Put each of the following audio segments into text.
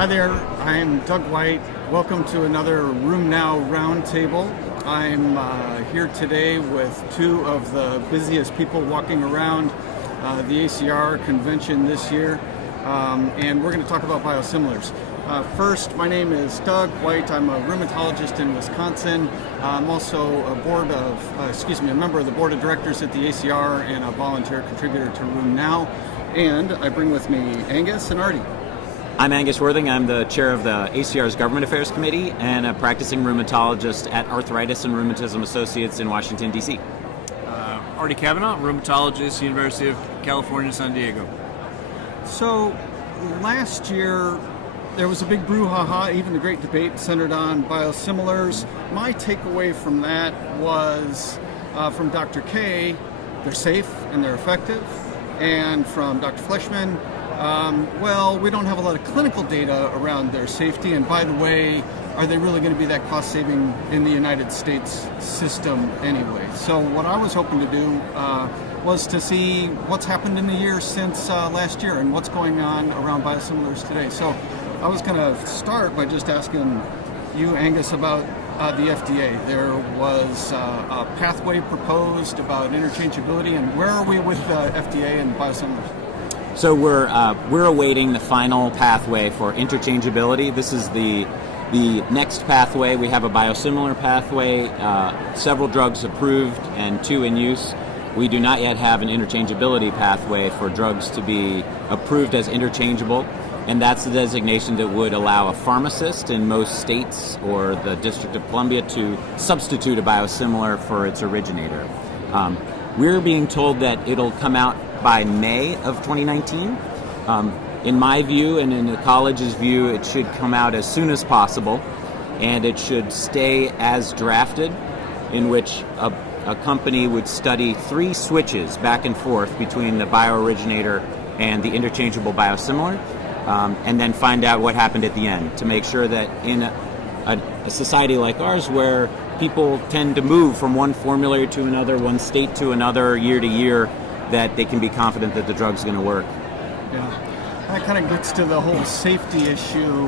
Hi there, I'm Doug White. Welcome to another RheumNow Roundtable. I'm here today with two of the busiest people walking around the ACR convention this year, and we're going to talk about biosimilars. First, my name is Doug White. I'm a rheumatologist in Wisconsin. I'm also a member of the board of directors at the ACR and a volunteer contributor to RheumNow. And I bring with me Angus and Artie. I'm Angus Worthing. I'm the chair of the ACR's Government Affairs Committee and a practicing rheumatologist at Arthritis and Rheumatism Associates in Washington, D.C. Artie Kavanaugh, rheumatologist, University of California, San Diego. So last year, there was a big brouhaha, even a great debate centered on biosimilars. My takeaway from that was from Dr. K, they're safe and they're effective. And from Dr. Fleshman, we don't have a lot of clinical data around their safety. And by the way, are they really going to be that cost saving in the United States system anyway? So what I was hoping to do was to see what's happened in the year since last year and what's going on around biosimilars today. So I was going to start by just asking you, Angus, about the FDA. There was a pathway proposed about interchangeability, and where are we with the FDA and biosimilars? So we're awaiting the final pathway for interchangeability. This is the next pathway. We have a biosimilar pathway, several drugs approved and 2 in use. We do not yet have an interchangeability pathway for drugs to be approved as interchangeable, and that's the designation that would allow a pharmacist in most states or the District of Columbia to substitute a biosimilar for its originator. We're being told that it'll come out by May of 2019. In my view and in the college's view, it should come out as soon as possible, and it should stay as drafted, in which a company would study 3 switches back and forth between the biooriginator and the interchangeable biosimilar, and then find out what happened at the end to make sure that in a society like ours, where people tend to move from one formulary to another, one state to another, year to year, that they can be confident that the drug's going to work. Yeah. That kind of gets to the whole safety issue.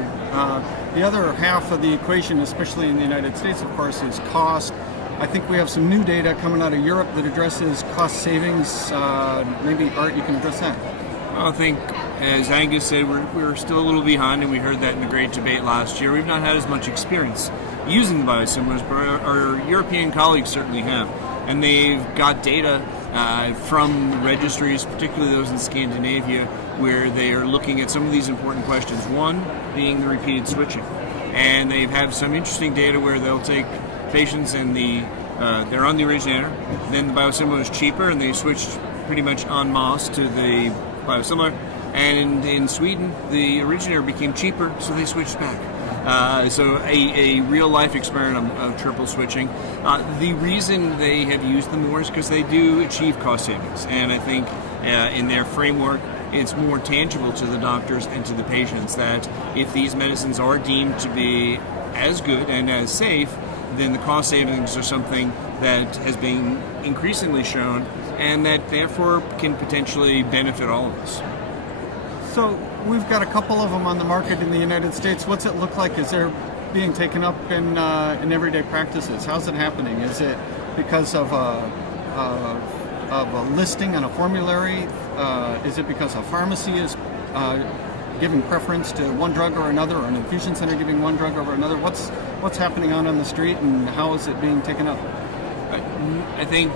The other half of the equation, especially in the United States, of course, is cost. I think we have some new data coming out of Europe that addresses cost savings. Maybe, Art, you can address that. Well, I think, as Angus said, we're still a little behind, and we heard that in the great debate last year. We've not had as much experience using biosimilars, but our European colleagues certainly have. And they've got data from registries, particularly those in Scandinavia, where they are looking at some of these important questions. One being the repeated switching. And they have some interesting data where they'll take patients and they're on the originator, then the biosimilar is cheaper, and they switch pretty much en masse to the biosimilar. And in Sweden, the originator became cheaper, so they switched back. So a real-life experiment of triple switching. The reason they have used them more is because they do achieve cost savings. And I think in their framework, it's more tangible to the doctors and to the patients that if these medicines are deemed to be as good and as safe, then the cost savings are something that has been increasingly shown and that therefore can potentially benefit all of us. So we've got a couple of them on the market in the United States. What's it look like? Is there being taken up in everyday practices? How's it happening? Is it because of a listing on a formulary? Is it because a pharmacy is giving preference to one drug or another, or an infusion center giving one drug over another? What's happening on the street, and how is it being taken up? I think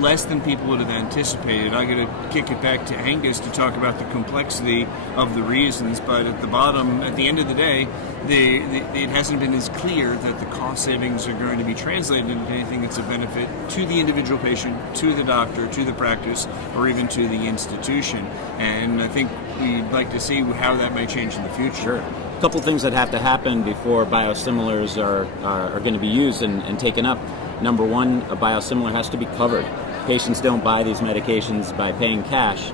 less than people would have anticipated. I'm going to kick it back to Angus to talk about the complexity of the reasons, but at the end of the day, it hasn't been as clear that the cost savings are going to be translated into anything that's a benefit to the individual patient, to the doctor, to the practice, or even to the institution. And I think we'd like to see how that may change in the future. Sure. A couple things that have to happen before biosimilars are going to be used and taken up. Number one, a biosimilar has to be covered. Patients don't buy these medications by paying cash.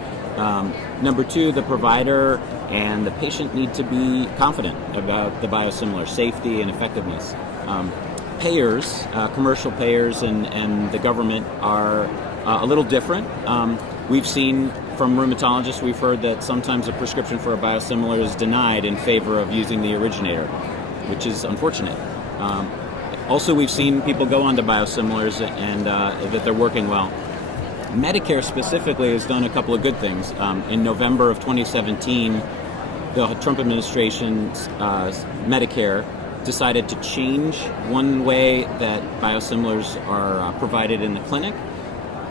Number two, the provider and the patient need to be confident about the biosimilar safety and effectiveness. Payers, commercial payers and the government are a little different. We've seen from rheumatologists, we've heard that sometimes a prescription for a biosimilar is denied in favor of using the originator, which is unfortunate. Also, we've seen people go on to biosimilars and that they're working well. Medicare specifically has done a couple of good things. In November of 2017, the Trump administration's Medicare decided to change one way that biosimilars are provided in the clinic.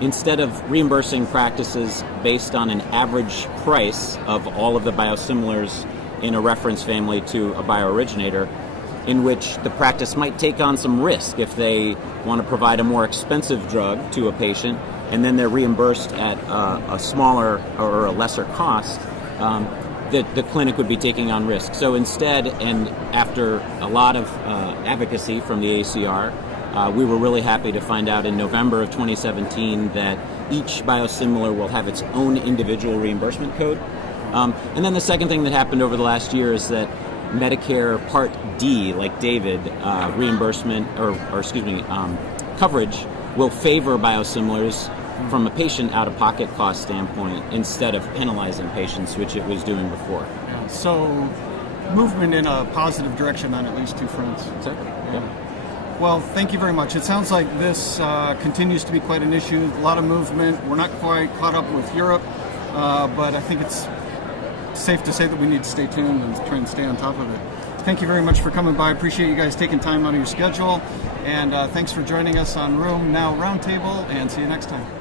Instead of reimbursing practices based on an average price of all of the biosimilars in a reference family to a biooriginator, in which the practice might take on some risk if they want to provide a more expensive drug to a patient and then they're reimbursed at a smaller or a lesser cost, the clinic would be taking on risk. So instead, and after a lot of advocacy from the ACR, we were really happy to find out in November of 2017 that each biosimilar will have its own individual reimbursement code. And then the second thing that happened over the last year is that Medicare Part D, like David, reimbursement, coverage will favor biosimilars from a patient out-of-pocket cost standpoint instead of penalizing patients, which it was doing before. Yeah, so movement in a positive direction on at least two fronts. Exactly. Yeah. Well, thank you very much. It sounds like this continues to be quite an issue, a lot of movement. We're not quite caught up with Europe, but I think it's safe to say that we need to stay tuned and try and stay on top of it. Thank you very much for coming by. I appreciate you guys taking time out of your schedule. And thanks for joining us on RheumNow Roundtable, and see you next time.